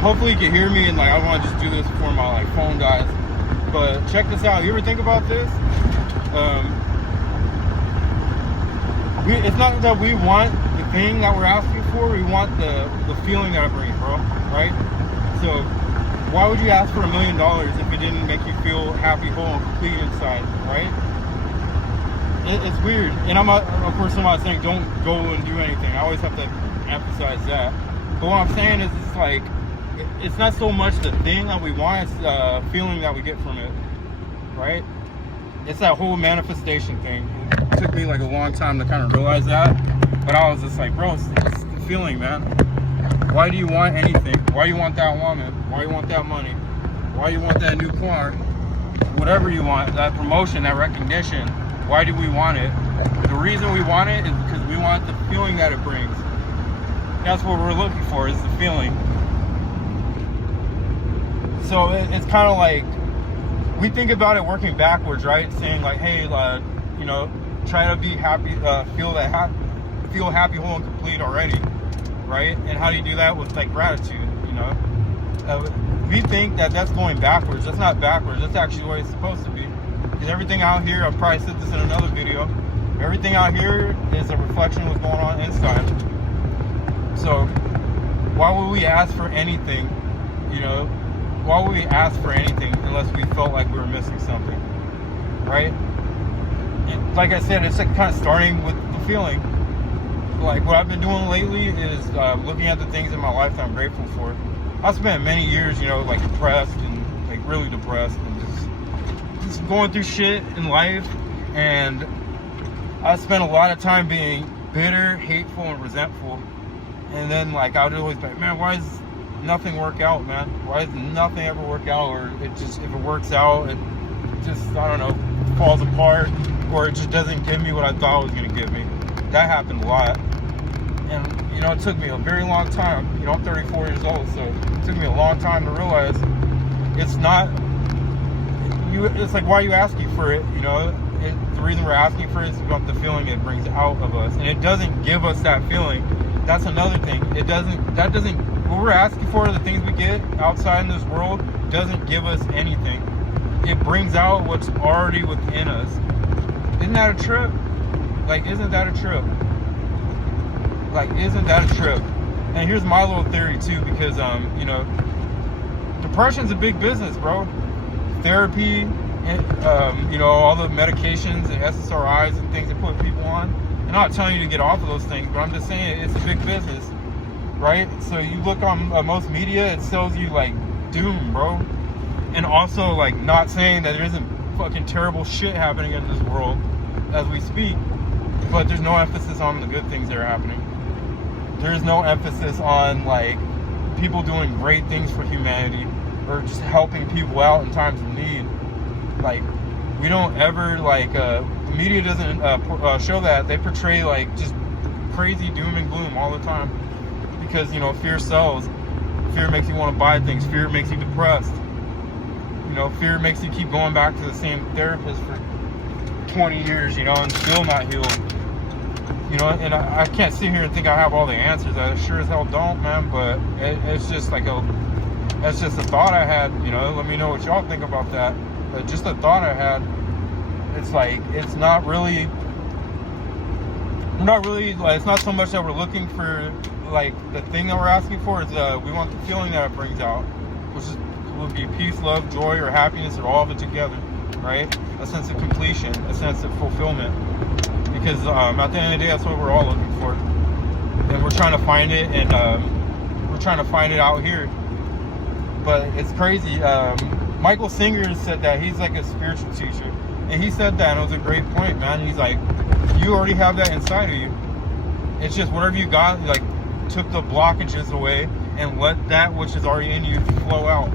hopefully you can hear me, and like I want to just do this before my like phone dies. But check this out. You ever think about this? It's not that we want the thing that we're asking for. We want the feeling that it brings, bro. Right? So why would you ask for $1 million if it didn't make you feel happy, whole, and complete inside? Right? It's weird. And of course, I'm not saying don't go and do anything. I always have to emphasize that. But what I'm saying is, it's like, it's not so much the thing that we want, it's the feeling that we get from it, right? It's that whole manifestation thing. It took me like a long time to kind of realize that, but I was just like, bro, it's the feeling, man. Why do you want anything? Why do you want that woman? Why do you want that money? Why do you want that new car? Whatever you want, that promotion, that recognition, why do we want it? The reason we want it is because we want the feeling that it brings. That's what we're looking for, is the feeling. So it's kind of like, we think about it working backwards, right? Saying like, hey, you know, try to be happy, feel happy, whole, and complete already, right? And how do you do that? With like gratitude, you know? We think that that's going backwards. That's not backwards. That's actually what it's supposed to be. Because everything out here, I'll probably said this in another video, everything out here is a reflection of what's going on inside. So why would we ask for anything, you know? Why would we ask for anything unless we felt like we were missing something, right? And like I said, it's like kind of starting with the feeling. Like what I've been doing lately is looking at the things in my life that I'm grateful for. I spent many years, you know, like depressed and like really depressed and just going through shit in life. And I spent a lot of time being bitter, hateful, and resentful. And then like I would always be like, man, why does nothing work out, man? Why does nothing ever work out? Or it just, if it works out, it just, I don't know, falls apart, or it just doesn't give me what I thought it was gonna give me. That happened a lot. And you know, it took me a very long time. You know, I'm 34 years old, so it took me a long time to realize it's not you. It's like, why are you asking for it? You know, the reason we're asking for it is we want the feeling it brings out of us, and it doesn't give us that feeling. That's another thing. It doesn't. That doesn't. What we're asking for, the things we get outside in this world, doesn't give us anything. It brings out what's already within us. Isn't that a trip? Like, isn't that a trip? Like, isn't that a trip? And here's my little theory too, because you know, depression's a big business, bro. Therapy, you know, all the medications and SSRIs and things that put people on. I'm not telling you to get off of those things, but I'm just saying it's a big business, right? So you look on most media, it sells you like doom, bro. And also like not saying that there isn't fucking terrible shit happening in this world as we speak, but there's no emphasis on the good things that are happening. There's no emphasis on like people doing great things for humanity or just helping people out in times of need. Like, we don't ever like the media doesn't show that. They portray like just crazy doom and gloom all the time, because you know, fear sells. Fear makes you want to buy things. Fear makes you depressed. You know, fear makes you keep going back to the same therapist for 20 years, you know, and still not healed. You know, and I can't sit here and think I have all the answers. I sure as hell don't, man. But it's just like that's just a thought I had. You know, let me know what y'all think about that. But just a thought I had. It's like, it's not really, like, it's not so much that we're looking for like the thing that we're asking for. Is we want the feeling that it brings out, which would be peace, love, joy, or happiness, or all of it together, right? A sense of completion, a sense of fulfillment. Because at the end of the day, that's what we're all looking for, and we're trying to find it, and we're trying to find it out here. But it's crazy. Michael Singer said that he's like a spiritual teacher, and he said that, and it was a great point, man. He's like, you already have that inside of you. It's just whatever you got, like, took the blockages away and let that which is already in you flow out,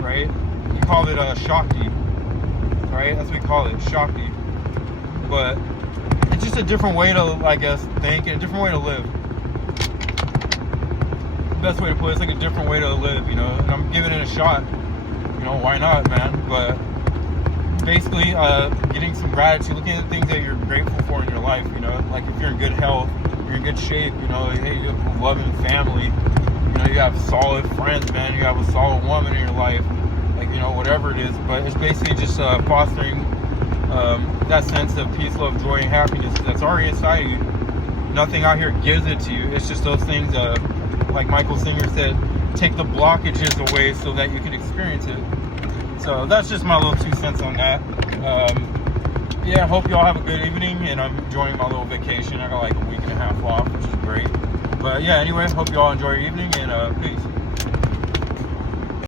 right? You call it Shakti, right? That's what we call it, Shakti. But it's just a different way to, I guess, think, and a different way to live. Best way to put it, it's like a different way to live, you know, and I'm giving it a shot. You know, why not, man? But basically, getting some gratitude, looking at the things that you're grateful for in your life, you know, like if you're in good health, you're in good shape, you know, hey, you have a loving family, you know, you have solid friends, man. You have a solid woman in your life, like, you know, whatever it is. But it's basically just fostering that sense of peace, love, joy, and happiness that's already inside you. Nothing out here gives it to you. It's just those things, like Michael Singer said, take the blockages away so that you can experience it. So that's just my little 2 cents on that. Yeah, hope y'all have a good evening, and I'm enjoying my little vacation. I got like a week and a half off, which is great. But yeah, anyway, hope y'all enjoy your evening, and peace.